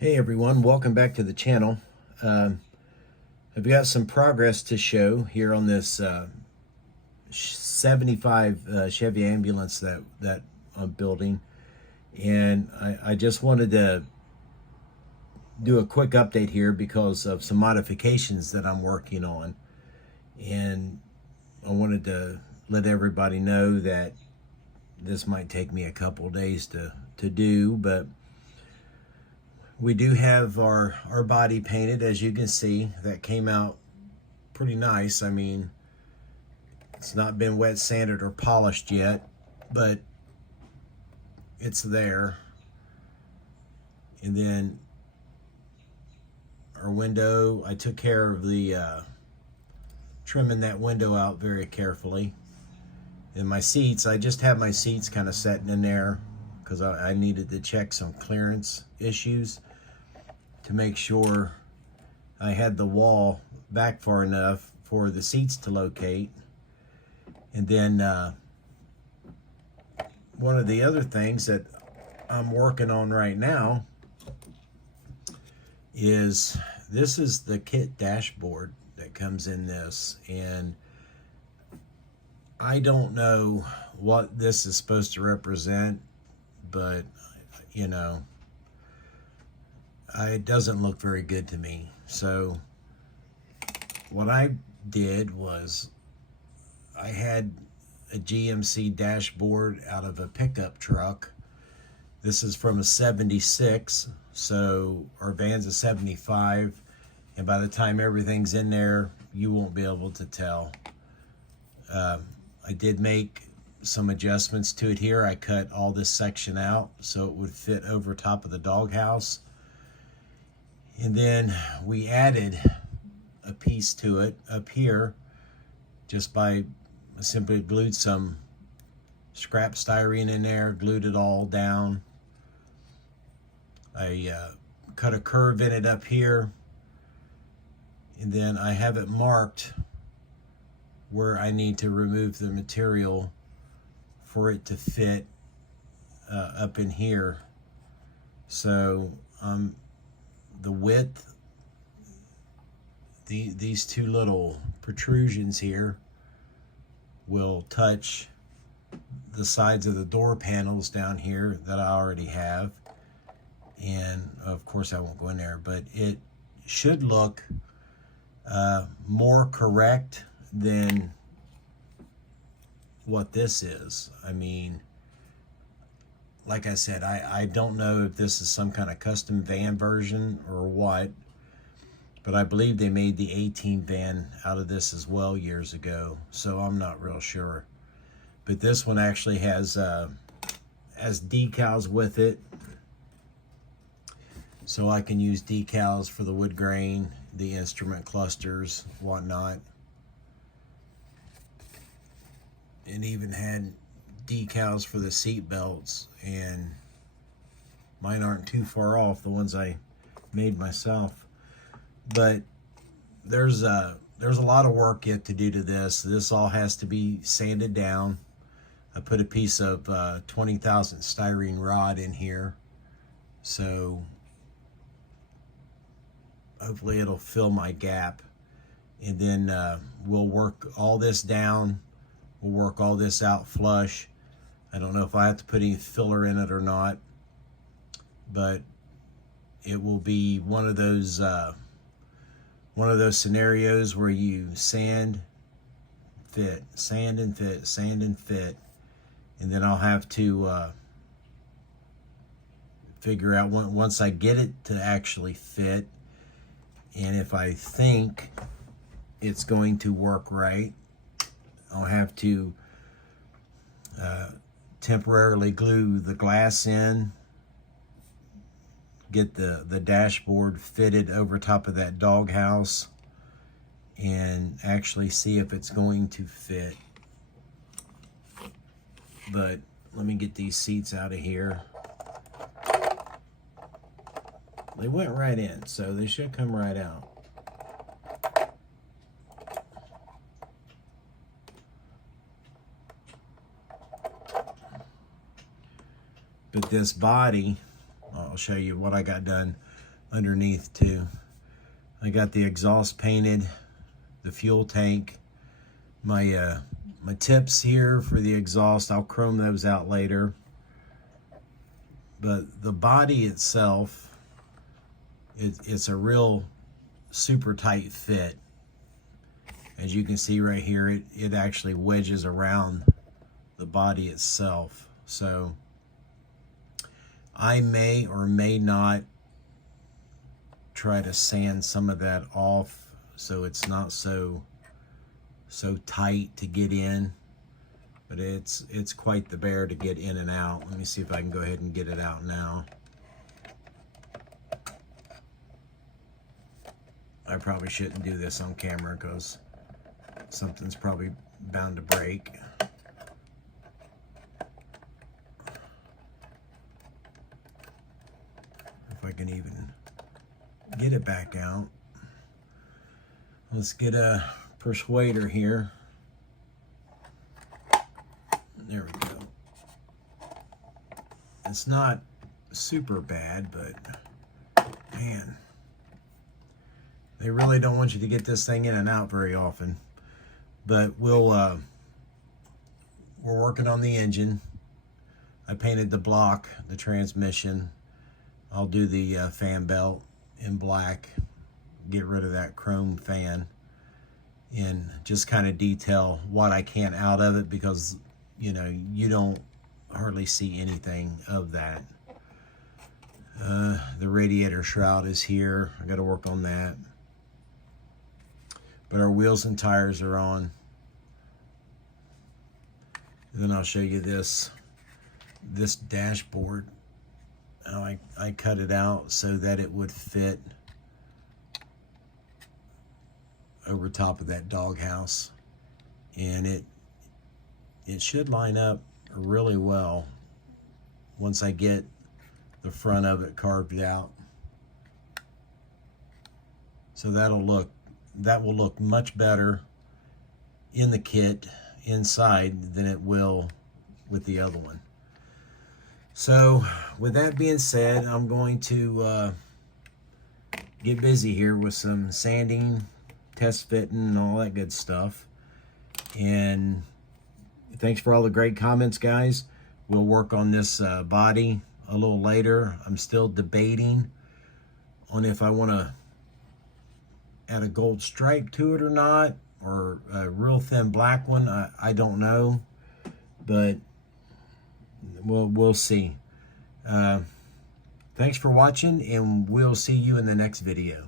Hey everyone, welcome back to the channel. I've got some progress to show here on this 75 Chevy ambulance that I'm building, and I just wanted to do a quick update here because of some modifications that I'm working on, and I wanted to let everybody know that this might take me a couple days to do, but we do have our body painted, as you can see. That came out pretty nice. I mean, it's not been wet sanded or polished yet, but it's there. And then our window, I took care of the trimming that window out very carefully. And my seats, I just have my seats kind of setting in there because I needed to check some clearance issues to make sure I had the wall back far enough for the seats to locate. And then one of the other things that I'm working on right now is this is the kit dashboard that comes in this, and I don't know what this is supposed to represent, but you know, it doesn't look very good to me. So what I did was I had a GMC dashboard out of a pickup truck. This is from a 76, so our van's a 75, and by the time everything's in there, you won't be able to tell. I did make some adjustments to it here. I cut all this section out so it would fit over top of the doghouse. And then we added a piece to it up here just by simply glued some scrap styrene in there, glued it all down. I cut a curve in it up here, and then I have it marked where I need to remove the material for it to fit up in here. So the width, these two little protrusions here will touch the sides of the door panels down here that I already have. And of course I won't go in there, but it should look more correct than what this is. I mean, like I said, I don't know if this is some kind of custom van version or what, but I believe they made the 18 van out of this as well years ago, so I'm not real sure. But this one actually has decals with it, so I can use decals for the wood grain, the instrument clusters, whatnot. And even had decals for the seat belts, and mine aren't too far off, the ones I made myself. But there's a lot of work yet to do to this. This all has to be sanded down. I put a piece of 20,000 styrene rod in here, so hopefully it'll fill my gap. And then we'll work all this down. We'll work all this out flush. I don't know if I have to put any filler in it or not, but it will be one of those scenarios where you sand, fit, sand and fit, sand and fit, and then I'll have to figure out once I get it to actually fit, and if I think it's going to work right, I'll have to temporarily glue the glass in, get the dashboard fitted over top of that doghouse, and actually see if it's going to fit. But let me get these seats out of here. They went right in, so they should come right out. But this body, I'll show you what I got done. underneath too. I got the exhaust painted, the fuel tank, my my tips here for the exhaust. I'll chrome those out later. But the body itself, it's a real super tight fit. As you can see right here, it actually wedges around the body itself. So I may or may not try to sand some of that off so it's not so tight to get in, but it's quite the bear to get in and out. Let me see if I can go ahead and get it out now. I probably shouldn't do this on camera because something's probably bound to break. If I can even get it back out. Let's get a persuader here. There we go. It's not super bad, but man, they really don't want you to get this thing in and out very often. But we're working on the engine. I painted the block, the transmission. I'll do the fan belt in black, get rid of that chrome fan, and just kind of detail what I can out of it, because you know, you don't hardly see anything of that. The radiator shroud is here. I got to work on that. But our wheels and tires are on. And then I'll show you this dashboard. I cut it out so that it would fit over top of that doghouse, and it should line up really well once I get the front of it carved out. So that will look much better in the kit inside than it will with the other one. So with that being said, I'm going to get busy here with some sanding, test fitting, and all that good stuff. And thanks for all the great comments, guys. We'll work on this body a little later. I'm still debating on if I want to add a gold stripe to it or not, or a real thin black one. I don't know, but we'll see. Thanks for watching, and we'll see you in the next video.